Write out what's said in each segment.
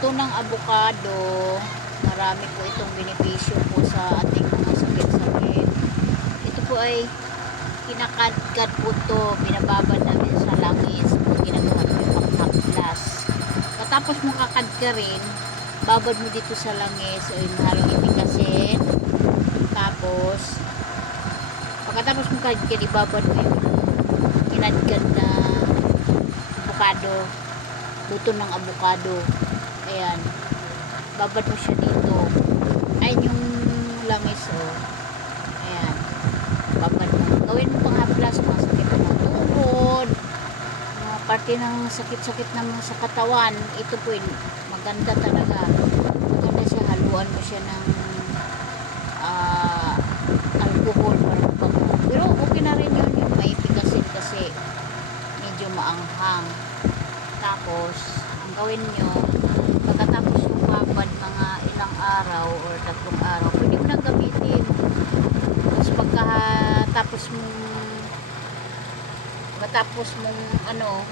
buto ng abukado, marami po itong benepisyo po sa ating mga sakit-sakit. Ito po ay kinakadkad po ito, binababad namin sa langis, ginagawa ko yung paghaplas. Katapos mo kakadka rin, babad mo dito sa langis, o yung halong ipikasin. Tapos, pagkatapos mo kadkad, ibabad mo yung kinadkad na avocado buto ng ayan babad mo siya dito. Ayun yung langis oh. Ayan. Babad mo gawin mo pang haplas mga sakit ng tuhod mga parte ng sakit-sakit mga sa katawan. Ito po yun, maganda talaga. Maganda siya. Haluan mo siya ng ah alcohol para mabango pero okay na rin yun yung maipikasin kasi medyo maanghang tapos ang gawin nyo pagkatapos yung babad mga ilang araw or tatlong araw pwede mo nang gamitin. Tapos pagkatapos mong matapos mong ano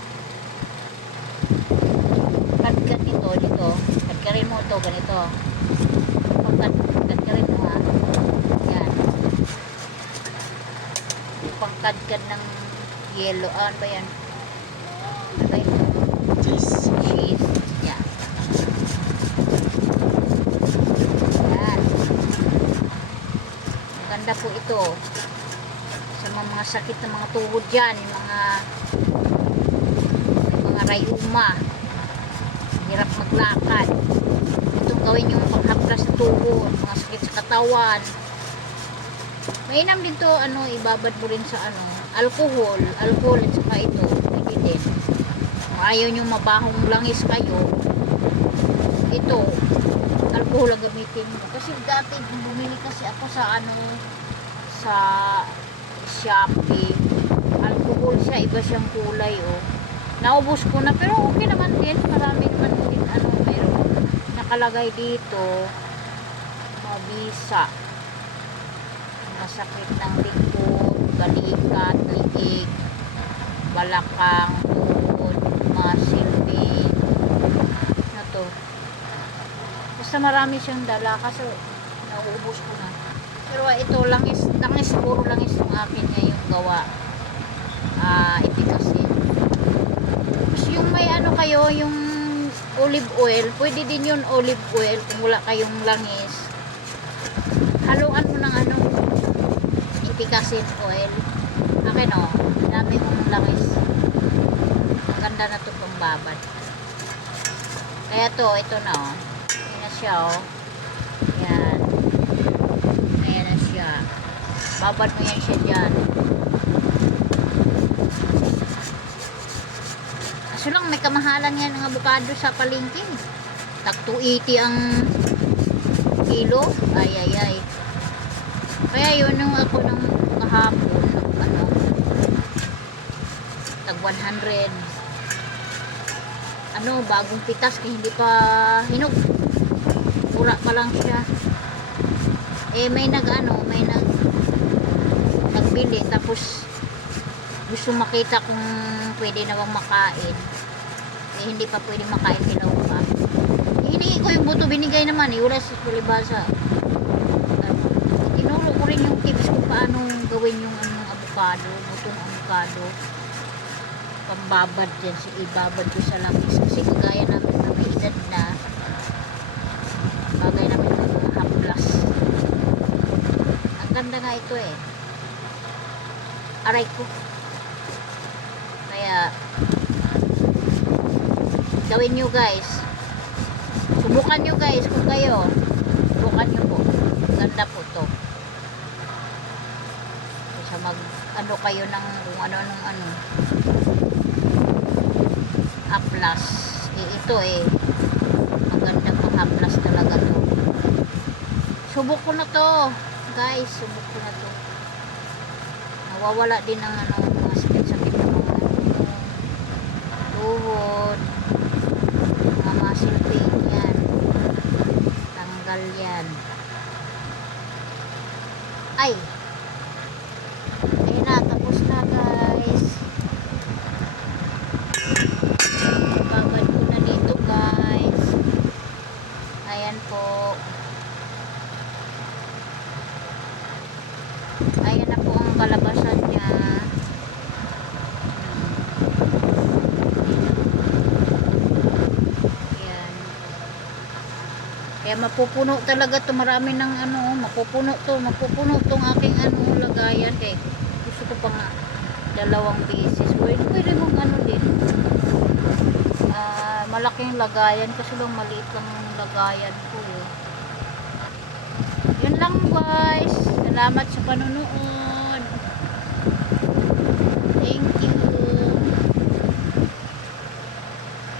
kadkad dito dito kadkarin mo to ganito. Pagkad kadkarin mo ha? Yan. Pangkadkad ng yellow ano ba yan? Ano ba yun? Cheese. cheese. Yan maganda po ito. Sa mga, mga sakit ng mga tuhod dyan mga mga rayuma. Hirap maglakad. Itong gawin yung paghaplas sa tuhod mga sakit sa katawan. Mainam din to ano ibabad mo rin sa ano alcohol alcohol at saka ito pwede din kung ayaw nyo mabahong langis kayo ito alcohol ang gamitin mo. Kasi dati bumili kasi ako sa ano sa Shopee. Alcohol siya iba siyang kulay oh. Naubos ko na pero okay naman din. Marami naman din ano meron. Nakalagay dito mabisa. Masakit ng likod balikat, liig balakang, tuhod muscle pain ano to basta marami siyang dala kasi nauubos ko na. Pero ito langis langis puro langis yung akin ngayong gawa. Ah ipikasin tapos yung may ano kayo yung olive oil pwede din yun olive oil kung wala kayong langis. Haluan mo ng ano ipikasin oil. Akin o dami kong langis. Maganda na to pang babad. Kaya to ito na o na siya o yan. Ayan na siya. Babad mo yan siya dyan. Kaso lang may kamahalan yan ng avocado sa palengke. Tag 280 ang kilo. Ay ay ay. Kaya yun nung ako ng kahapon ano tag 100 ano bagong pitas hindi pa hinog pura pa lang siya. Eh may nag ano may nag nagbili. Tapos gusto makita kung pwede na bang makain. Eh hindi pa pwede makain dilaw pa. Eh, hiningi ko yung buto binigay naman eh. Wala sa kulibasa ano, tinuro ko rin yung tips kung paano gawin yung ano, avocado buto ng avocado. Pambabad dyan ibabad ko sa langis. Kasi kagaya namin na may edad na bagay namin ng mga haplas ang ganda nga ito eh. Aray ko. Kaya gawin nyo guys. Subukan nyo guys kung kayo. Subukan nyo po. Ganda po to. Sa mag ano kayo ng kung ano nung ano. Aplas eh, ito eh. Maganda pang aplas talaga to. Subok ko na to guys subok ko na to. Nawawala din ang ano mga sakit-sakit ng mga tuhod mga muscle pain yan. Tanggal yan. Ay ayun na tapos na guys babad ko na dito guys mapupuno talaga to marami ng ano, mapupuno to, mapupuno tong aking ano lagayan kay gusto ko pa nga dalawang beses. Pwede, pwede mong ano din. Ah, malaking lagayan kasi lang maliit lang yung lagayan ko. Eh. Yun lang guys. Salamat sa panonood. Thank you.